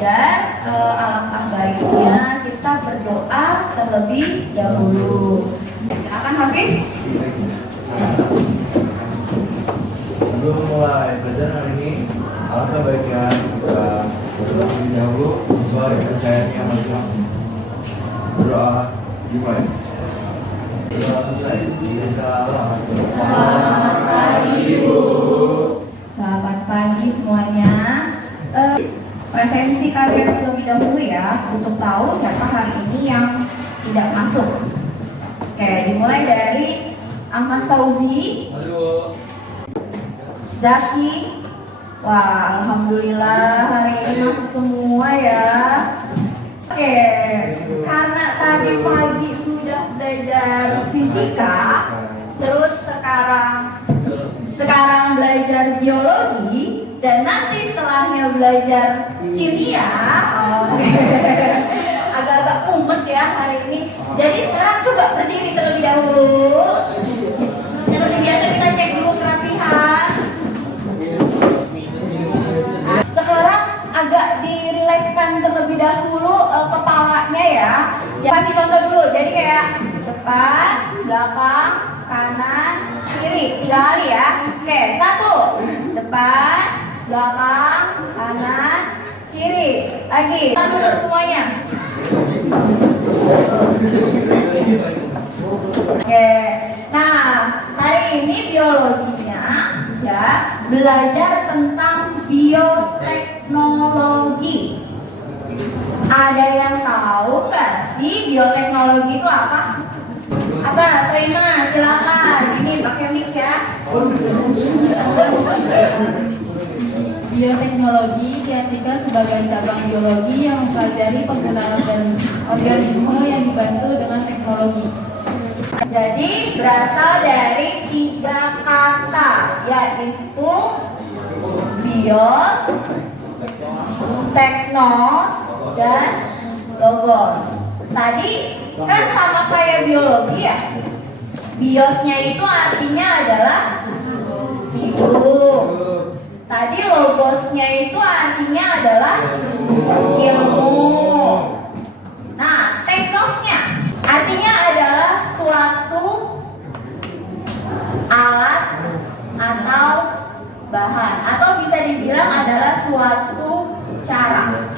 belajar, alangkah baiknya kita berdoa terlebih dahulu. Silakan Hafiz. Sebelum mulai belajar hari ini, alangkah baiknya kita terlebih dahulu sesuai kepercayaannya masing-masing. Berdoa dimulai. Berdoa selesai. Salam. Selamat pagi Bu. Selamat pagi semuanya. Presensi kalian terlebih dahulu ya, untuk tahu siapa hari ini yang tidak masuk. Oke, dimulai dari Ahmad Fauzi. Halo. Zaki. Wah, alhamdulillah hari ini masuk semua ya. Oke, karena tadi pagi sudah belajar fisika, terus sekarang belajar biologi, dan nanti setelahnya belajar kimia. Agak-agak umet ya hari ini. Jadi sekarang coba berdiri terlebih dahulu. Seperti biasa kita cek dulu kerapihan. Sekarang agak dirileskan terlebih dahulu kepalanya ya. Kasih contoh dulu. Jadi kayak depan, belakang, kanan, kiri. 3 kali ya. Oke, 1. Depan, belakang, kanan, kiri. Lagi. Tahan dulu semuanya. Oke. Nah, hari ini biologinya ya belajar tentang bioteknologi. Ada yang tahu nggak sih bioteknologi itu apa? Apa? Soima, silakan. Ini pakai mic ya. Bioteknologi diartikan sebagai cabang biologi yang mempelajari penggunaan organisme yang dibantu dengan teknologi. Jadi berasal dari 3 kata, yaitu bios, teknos, dan logos. Tadi kan sama kayak biologi ya. Biosnya itu artinya adalah hidup. Tadi logosnya itu artinya adalah ilmu. Nah, teknosnya artinya adalah suatu alat atau bahan, atau bisa dibilang adalah suatu cara.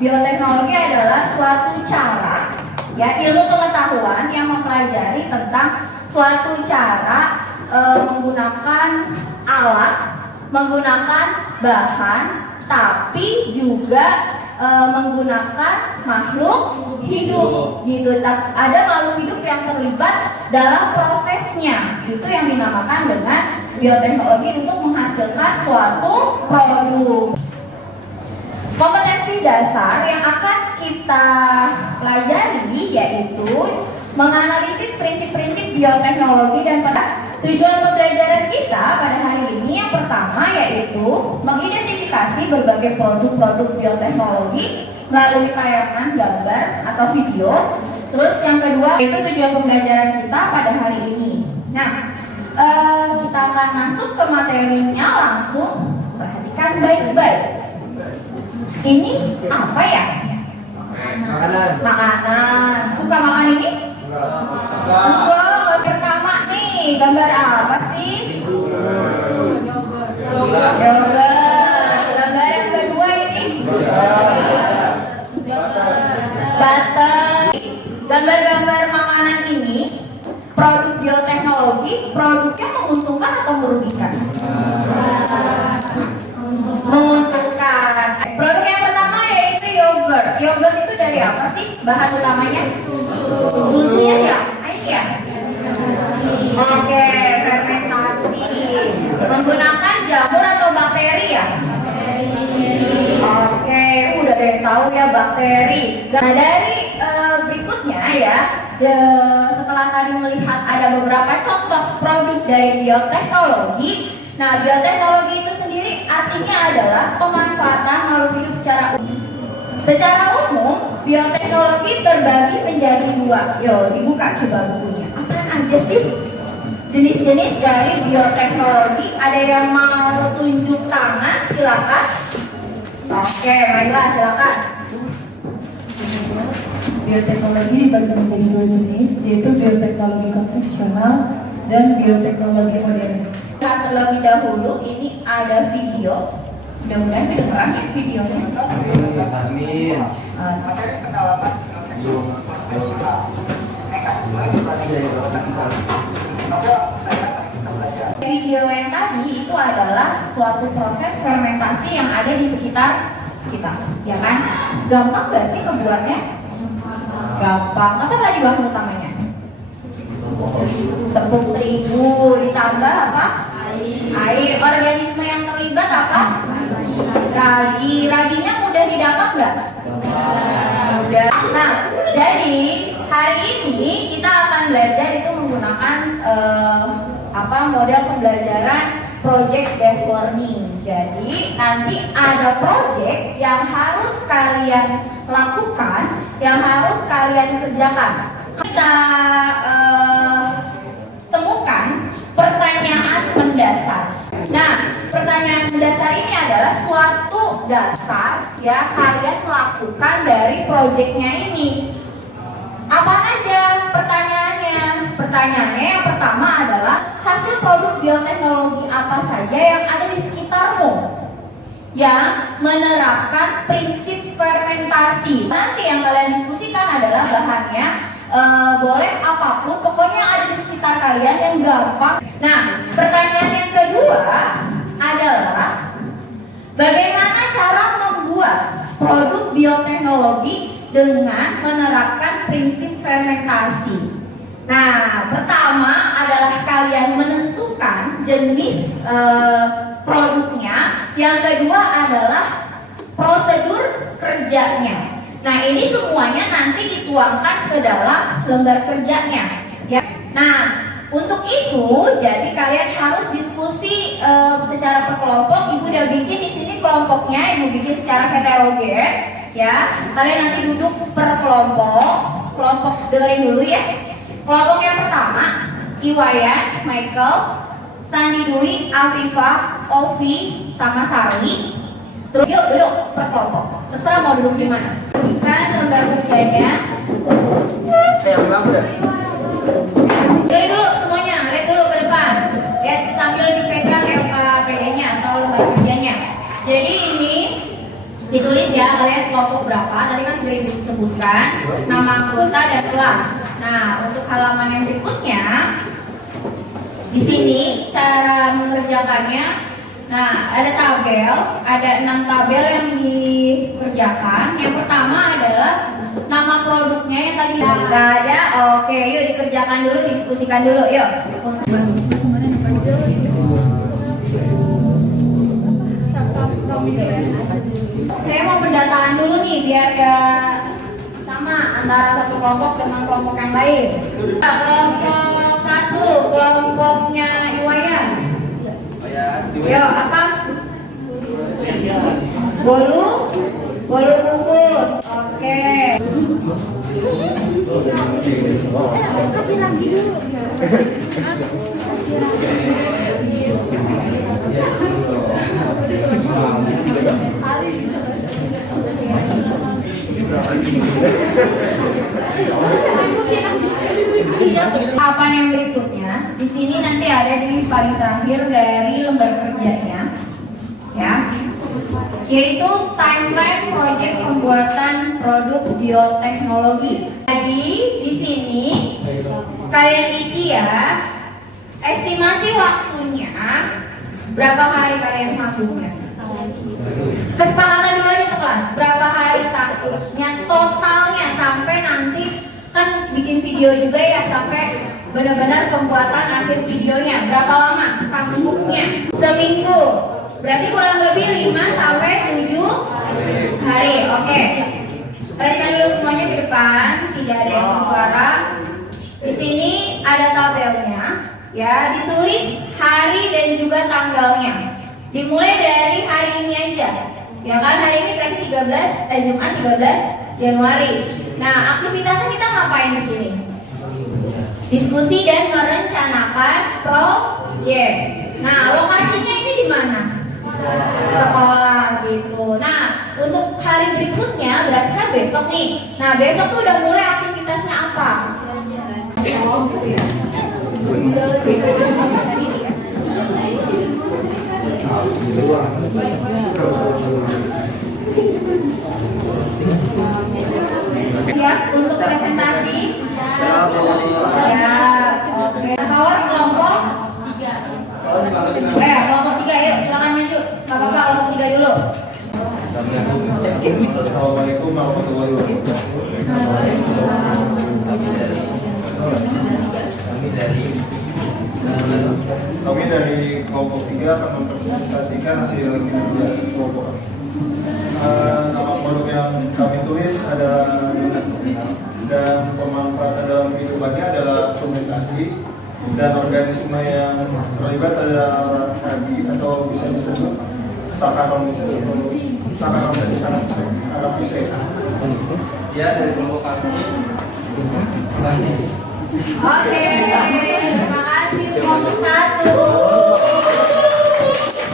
Bioteknologi adalah suatu cara, ya, ilmu pengetahuan yang mempelajari tentang suatu cara menggunakan alat, menggunakan bahan, tapi juga menggunakan makhluk hidup gitu. Ada makhluk hidup yang terlibat dalam prosesnya. Itu yang dinamakan dengan bioteknologi untuk menghasilkan suatu produk. Kompetensi dasar yang akan kita pelajari yaitu menganalisis prinsip-prinsip bioteknologi dan tujuan pembelajaran kita pada hari ini yang pertama yaitu mengidentifikasi berbagai produk-produk bioteknologi melalui tayangan gambar atau video. Terus yang kedua itu tujuan pembelajaran kita pada hari ini. Nah, kita akan masuk ke materinya langsung. Perhatikan baik-baik. Ini apa ya? Makanan. Suka makan ini? Enggak. Pertama nih, gambar apa sih? Yogurt. Gambar yang kedua ini? Butter. Gambar-gambar makanan ini, produk bioteknologi, produknya menguntungkan atau merugikan? Menguntungkan. Produk yang pertama yaitu yogurt. Yogurt itu dari apa sih? Bahan utamanya? Susunya ya? Air ya? Oke, fermentasi. Menggunakan jamur atau bakteri ya? Oke, udah deh tahu ya bakteri. Nah, dari berikutnya ya, setelah tadi melihat ada beberapa contoh produk dari bioteknologi. Nah, bioteknologi itu sendiri artinya adalah pemanfaatan makhluk hidup secara umum. Secara umum, bioteknologi terbagi menjadi 2. Yo, dibuka coba bukunya. Apa aja sih jenis-jenis dari bioteknologi? Ada yang mau tunjuk tangan? Silakan. Oke, baiklah, silakan. Bioteknologi dibagi menjadi dua jenis, yaitu bioteknologi konvensional dan bioteknologi modern. Lihat terlebih dahulu, ini ada video. Mudah-mudahan kedengeran ya videonya. Amin. Video yang tadi itu adalah suatu proses fermentasi yang ada di sekitar kita, ya kan? Gampang gak sih kebuatnya? Gampang. Apa tadi bahan utamanya? Tepung terigu ditambah apa? Air. Organisme yang terlibat apa? Ragi. Raginya mudah didapat nggak? Mudah. Nah, jadi hari ini kita akan belajar itu menggunakan model pembelajaran project based learning. Jadi nanti ada project yang harus kalian lakukan, yang harus kalian kerjakan. Kita temukan pertanyaan mendasar. Nah, pertanyaan mendasar ini adalah suatu dasar ya kalian melakukan dari projectnya ini. Apa aja pertanyaannya? Pertanyaannya yang pertama adalah hasil produk bioteknologi apa saja yang ada di sekitarmu yang menerapkan prinsip fermentasi. Nanti yang kalian diskusikan adalah bahannya boleh apapun, pokoknya ada di sekitar kalian yang gampang. Nah, pertanyaan yang kedua adalah bagaimana cara membuat produk bioteknologi dengan menerapkan prinsip fermentasi. Nah, pertama adalah kalian menentukan jenis produknya. Yang kedua adalah prosedur kerjanya. Nah, ini semuanya nanti dituangkan ke dalam lembar kerjanya. Ya. Nah, untuk itu, jadi kalian harus diskusi secara per kelompok. Ibu udah bikin di sini kelompoknya, ibu bikin secara heterogen. Ya, kalian nanti duduk per kelompok dengerin dulu ya. Kelompok yang pertama, Iwayan, Michael, Sandi Dwi, Afifah, Ovi, sama Sarwi. Terus yuk duduk per kelompok. Terserah mau duduk di mana. Berikan lembar kerjanya. Dari dulu semuanya, lihat dulu ke depan. Lihat sambil dipegang LKPD-nya atau lembar kerjanya. Jadi ini ditulis ya kalian kelompok berapa. Tadi kan sudah disebutkan nama anggota dan kelas. Nah, untuk halaman yang berikutnya di sini cara mengerjakannya. Nah, ada tabel, ada 6 tabel yang dikerjakan. Yang pertama adalah nama produknya yang tadi nggak ada. Oke, yuk dikerjakan dulu, didiskusikan dulu, yuk. Saya mau pendataan dulu nih biar gak sama antara satu kelompok dengan kelompok yang lain. Kelompok satu, kelompoknya Iwayan. Yo, apa? Bolu bungkus. Oke. Kasih lagi dulu. Apa yang berikutnya? Di sini nanti ada di paling terakhir dari lembar kerjanya, ya, yaitu timeline project pembuatan produk bioteknologi. Jadi di sini kalian isi ya, estimasi waktunya berapa hari kalian satunya? Kesepakatan dulu aja sekelas. Berapa hari satunya totalnya sampai nanti kan bikin video juga ya sampai benar-benar pembuatan akhir videonya. Berapa lama sanggupnya? Seminggu. Berarti kurang lebih 5 sampai 7 hari. Oke. Perhatikan dulu semuanya di depan, tidak ada yang bersuara. Di sini ada tabelnya, ya, ditulis hari dan juga tanggalnya. Dimulai dari hari ini aja. Ya kan, hari ini berarti Jumat 13 Januari. Nah, aktivitasnya kita ngapain di sini? Diskusi dan merencanakan project. Nah, lokasinya ini di mana? Sekolah gitu. Nah, besok nih. Nah besok tuh udah mulai aktivitasnya apa? Oh gitu ya. Siap untuk presentasi? Ya, oke. Power kelompok 3. Kelompok 3 yuk, silakan maju. Gak apa-apa kelompok 3 dulu. Assalamualaikum warahmatullahi wabarakatuh. Kami dari kelompok 3 akan mempresentasikan hasil kinerja kelompok kami. Nama produk yang kami tulis adalah dan pemanfaatan dalam kehidupannya adalah fermentasi dan organisme yang terlibat adalah algi atau bisa disebut Saccharomyces cerevisiae. Ya, dari kelompok kami. Oke, terima kasih untuk kelompok 1.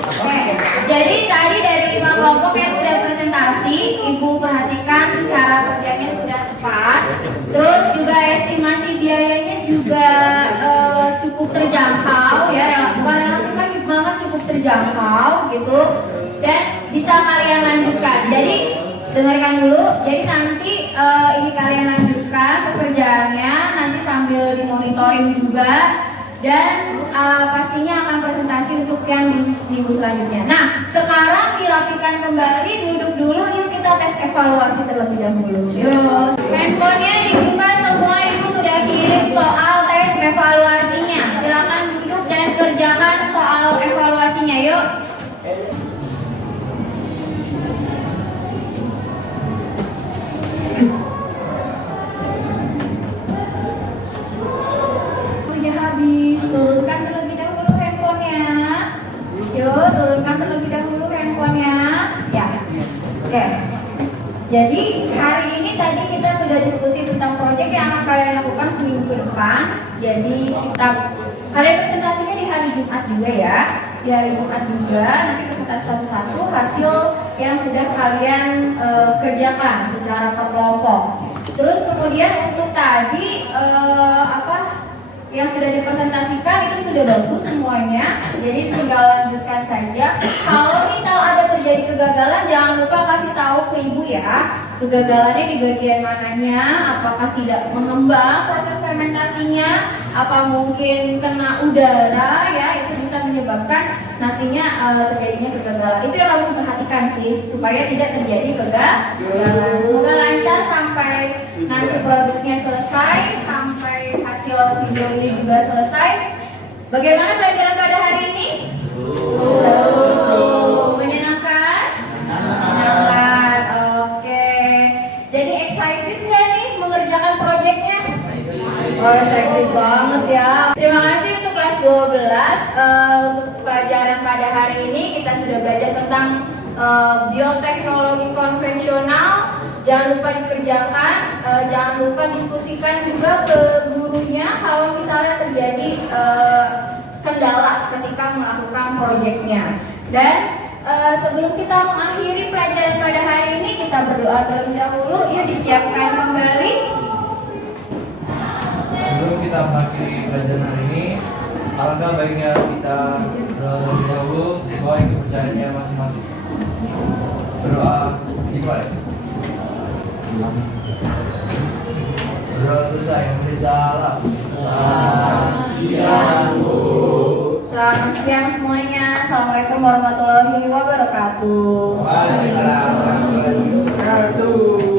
Oke, jadi tadi dari 5 kelompok yang sudah presentasi, Ibu perhatikan cara kerjanya sudah tepat. Terus juga estimasi biayanya juga cukup terjangkau ya, bukan relatif lagi banget, cukup terjangkau gitu. Dan bisa kalian lanjutkan. Jadi dengarkan dulu. Jadi nanti ini kalian lanjutkan pekerjaannya, nanti sambil dimonitoring juga. Dan pastinya akan presentasi untuk yang di minggu selanjutnya. Nah, sekarang dirapikan kembali, duduk dulu, yuk kita tes evaluasi terlebih dahulu. Yuk, handphonenya dibuka semua, Ibu sudah kirim soal tes evaluasinya. Silakan duduk dan kerjakan soal evaluasinya, yuk. Habis, turunkan terlebih dahulu handphonenya. Yuk, turunkan terlebih dahulu handphonenya. Ya, oke. Jadi hari ini tadi kita sudah diskusi tentang proyek yang akan kalian lakukan seminggu ke depan. Jadi kalian presentasinya di hari Jumat juga ya. Di hari Jumat juga nanti presentasi satu-satu hasil yang sudah kalian kerjakan secara per kelompok. Terus kemudian untuk tadi yang sudah dipresentasikan itu sudah bagus semuanya, jadi tinggal lanjutkan saja. Kalau misal ada terjadi kegagalan, jangan lupa kasih tahu ke Ibu ya. Kegagalannya di bagian mananya, apakah tidak mengembang proses fermentasinya, apa mungkin kena udara ya, itu bisa menyebabkan nantinya terjadinya kegagalan. Itu yang harus diperhatikan sih, supaya tidak terjadi kegagalan. Semoga lancar sampai nanti produknya selesai, sampai hasil videonya juga selesai. Bagaimana pelajaran pada hari ini? Menyenangkan? Menyenangkan. Oke. Jadi excited nggak nih mengerjakan proyeknya? Oh, excited banget ya. Terima kasih untuk kelas 12. Untuk pelajaran pada hari ini kita sudah belajar tentang bioteknologi konvensional. Jangan lupa dikerjakan, jangan lupa diskusikan juga ke gurunya kalau misalnya terjadi kendala ketika melakukan proyeknya. Dan sebelum kita mengakhiri pelajaran pada hari ini, kita berdoa terlebih dahulu. Yuk disiapkan kembali. Sebelum kita mengakhiri pelajaran hari ini, alangkah baiknya kita berdoa terlebih dahulu sesuai kepercayaannya masing-masing. Berdoa dimulai. Berdoa selesai, memberi salam. Selamat siang semuanya. Assalamualaikum warahmatullahi wabarakatuh. Waalaikumsalam warahmatullahi wabarakatuh.